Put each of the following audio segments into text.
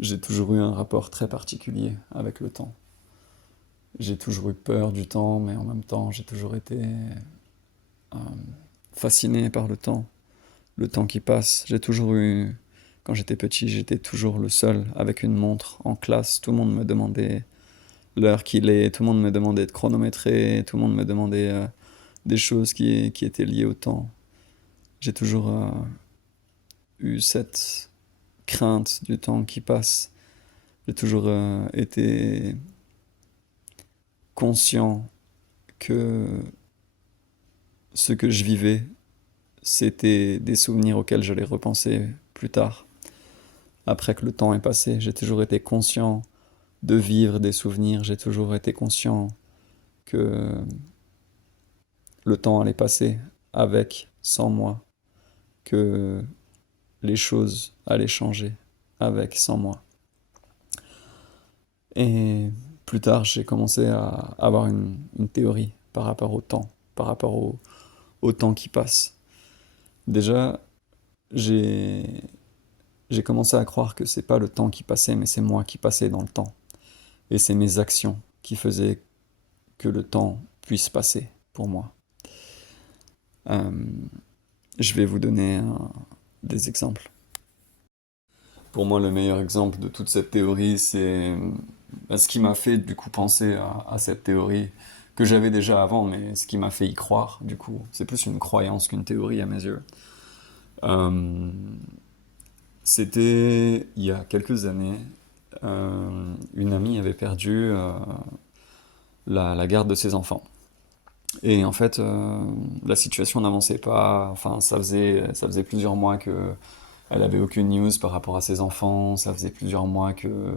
J'ai toujours eu un rapport très particulier avec le temps. J'ai toujours eu peur du temps, mais en même temps, j'ai toujours été euh, fasciné par le temps qui passe. J'ai toujours eu, quand j'étais petit, j'étais toujours le seul avec une montre en classe. Tout le monde me demandait l'heure qu'il est, tout le monde me demandait de chronométrer, tout le monde me demandait des choses qui étaient liées au temps. J'ai toujours eu cette crainte du temps qui passe. J'ai toujours été conscient que ce que je vivais, c'était des souvenirs auxquels j'allais repenser plus tard, après que le temps est passé. J'ai toujours été conscient de vivre des souvenirs, j'ai toujours été conscient que le temps allait passer avec, sans moi, que les choses allaient changer avec, sans moi. Et plus tard, j'ai commencé à avoir une théorie par rapport au temps, par rapport au temps qui passe. Déjà, j'ai j'ai commencé à croire que c'est pas le temps qui passait, mais c'est moi qui passais dans le temps. Et c'est mes actions qui faisaient que le temps puisse passer pour moi. Euh, je vais vous donner des exemples. Pour moi, le meilleur exemple de toute cette théorie, c'est ce qui m'a fait du coup penser à cette théorie que j'avais déjà avant, mais ce qui m'a fait y croire, du coup, c'est plus une croyance qu'une théorie à mes yeux. Euh, C'était il y a quelques années, une amie avait perdu la garde de ses enfants. Et en fait, la situation n'avançait pas. Enfin, ça faisait plusieurs mois que elle avait aucune news par rapport à ses enfants. Ça faisait plusieurs mois que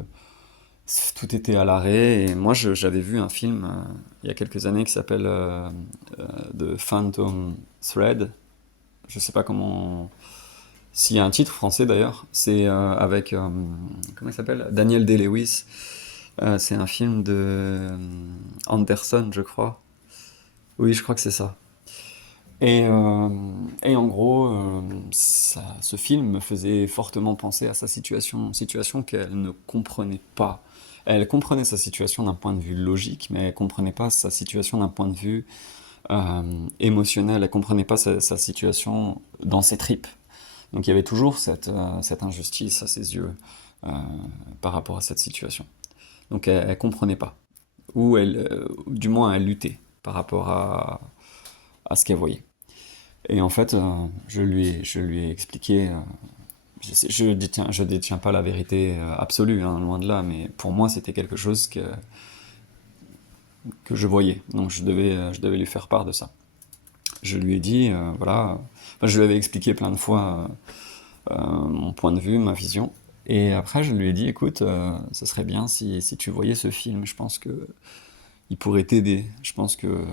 tout était à l'arrêt. Et moi, j'avais vu un film il y a quelques années qui s'appelle The Phantom Thread. Je sais pas comment. S'il y a un titre français d'ailleurs, c'est avec comment il s'appelle, Daniel Day-Lewis. C'est un film de Anderson, je crois. Oui, je crois que c'est ça. Et, euh, et en gros, ce film me faisait fortement penser à sa situation qu'elle ne comprenait pas. Elle comprenait sa situation d'un point de vue logique, mais elle comprenait pas sa situation d'un point de vue émotionnel. Elle comprenait pas sa situation dans ses tripes. Donc il y avait toujours cette injustice à ses yeux euh, par rapport à cette situation. Donc elle comprenait pas. Ou du moins elle luttait par rapport à ce qu'elle voyait. Et en fait, je lui ai expliqué. Je détiens pas la vérité absolue, hein, loin de là, mais pour moi, c'était quelque chose que je voyais. Donc je devais lui faire part de ça. Je lui ai dit, voilà. Enfin, je lui avais expliqué plein de fois mon point de vue, ma vision. Et après, je lui ai dit, écoute, ce serait bien si tu voyais ce film. Je pense que il pourrait t'aider. Je pense que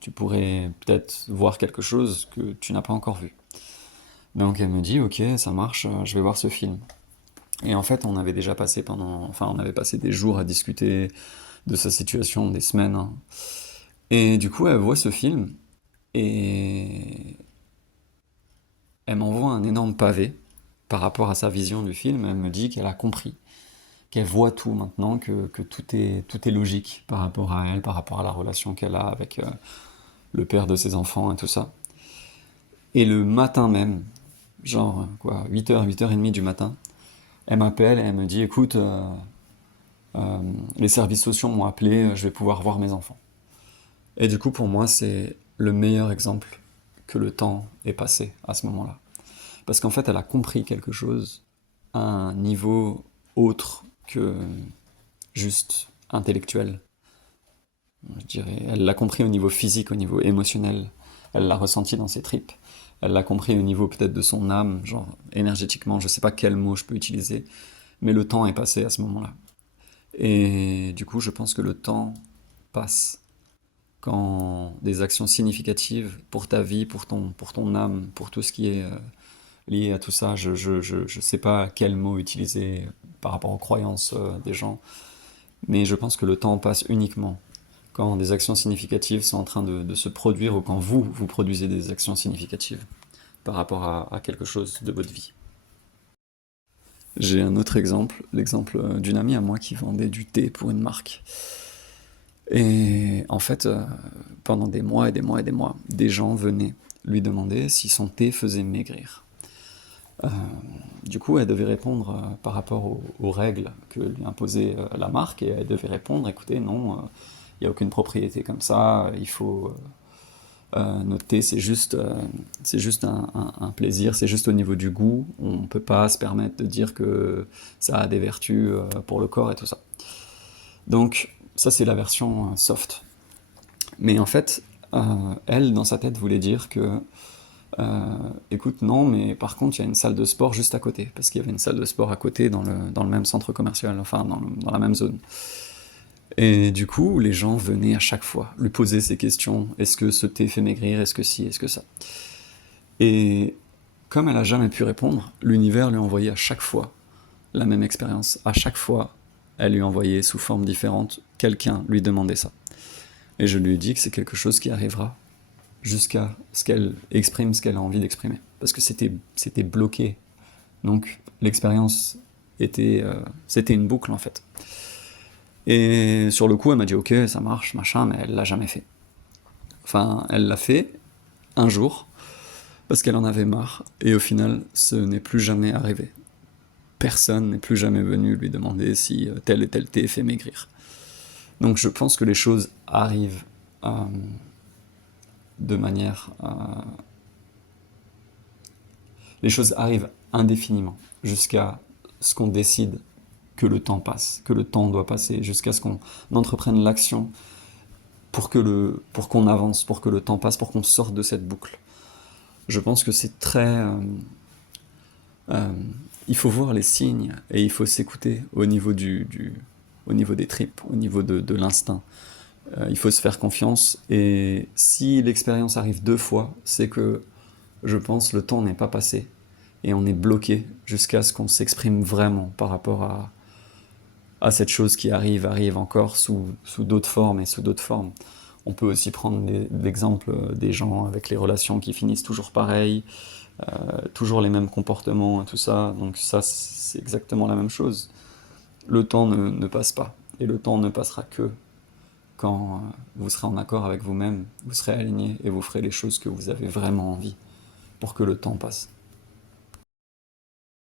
tu pourrais peut-être voir quelque chose que tu n'as pas encore vu. Donc elle me dit, ok, ça marche, je vais voir ce film. Et en fait, on avait passé des jours à discuter de sa situation, des semaines, hein. Et du coup, elle voit ce film et elle m'envoie un énorme pavé par rapport à sa vision du film. Elle me dit qu'elle a compris, qu'elle voit tout maintenant, que tout est logique par rapport à elle, par rapport à la relation qu'elle a avec le père de ses enfants et tout ça. Et le matin même, genre quoi, 8h, 8h30 du matin, elle m'appelle et elle me dit, écoute, les services sociaux m'ont appelé, je vais pouvoir voir mes enfants. Et du coup, pour moi, c'est le meilleur exemple que le temps est passé à ce moment-là. Parce qu'en fait, elle a compris quelque chose à un niveau autre que juste intellectuel. Je dirais, elle l'a compris au niveau physique, au niveau émotionnel. Elle l'a ressenti dans ses tripes. Elle l'a compris au niveau peut-être de son âme, genre énergétiquement, je sais pas quel mot je peux utiliser, mais le temps est passé à ce moment-là. Et du coup, je pense que le temps passe quand des actions significatives pour ta vie, pour ton âme, pour tout ce qui est lié à tout ça, je sais pas quel mot utiliser par rapport aux croyances des gens, mais je pense que le temps passe uniquement quand des actions significatives sont en train de se produire ou quand vous produisez des actions significatives par rapport à quelque chose de votre vie. J'ai un autre exemple, l'exemple d'une amie à moi qui vendait du thé pour une marque. Et en fait, pendant des mois et des mois et des mois, des gens venaient lui demander si son thé faisait maigrir. Euh, du coup, elle devait répondre par rapport aux règles que lui imposait la marque, et elle devait répondre, écoutez, non, il n'y a aucune propriété comme ça, il faut... notre thé, c'est juste un plaisir, c'est juste au niveau du goût, on ne peut pas se permettre de dire que ça a des vertus pour le corps et tout ça. Donc, ça, c'est la version soft. Mais en fait, elle, dans sa tête, voulait dire que écoute, non, mais par contre, il y a une salle de sport juste à côté, parce qu'il y avait une salle de sport à côté dans le même centre commercial, enfin dans la même zone. Et du coup, les gens venaient à chaque fois lui poser ces questions. Est-ce que ce thé fait maigrir? Est-ce que si? Est-ce que ça? Et comme elle a jamais pu répondre, l'univers lui envoyait à chaque fois la même expérience. À chaque fois, elle lui envoyait sous forme différente quelqu'un lui demandait ça. Et je lui ai dit que c'est quelque chose qui arrivera jusqu'à ce qu'elle exprime ce qu'elle a envie d'exprimer. Parce que c'était bloqué. Donc l'expérience c'était une boucle en fait. Et sur le coup, elle m'a dit ok, ça marche, machin, mais elle l'a jamais fait. Enfin, elle l'a fait un jour parce qu'elle en avait marre. Et au final, ce n'est plus jamais arrivé. Personne n'est plus jamais venu lui demander si tel et tel thé fait maigrir. Donc je pense que les choses arrivent de manière les choses arrivent indéfiniment, jusqu'à ce qu'on décide que le temps passe, que le temps doit passer, jusqu'à ce qu'on entreprenne l'action pour qu'on avance, pour que le temps passe, pour qu'on sorte de cette boucle. Je pense que c'est très... euh, il faut voir les signes et il faut s'écouter au niveau au niveau des tripes, au niveau de l'instinct. Il faut se faire confiance et si l'expérience arrive 2 fois, c'est que je pense le temps n'est pas passé et on est bloqué jusqu'à ce qu'on s'exprime vraiment par rapport à cette chose qui arrive encore sous d'autres formes et sous d'autres formes. On peut aussi prendre l'exemple des gens avec les relations qui finissent toujours pareil, toujours les mêmes comportements et tout ça. Donc ça, c'est exactement la même chose. Le temps ne passe pas. Et le temps ne passera que quand vous serez en accord avec vous-même, vous serez aligné et vous ferez les choses que vous avez vraiment envie pour que le temps passe.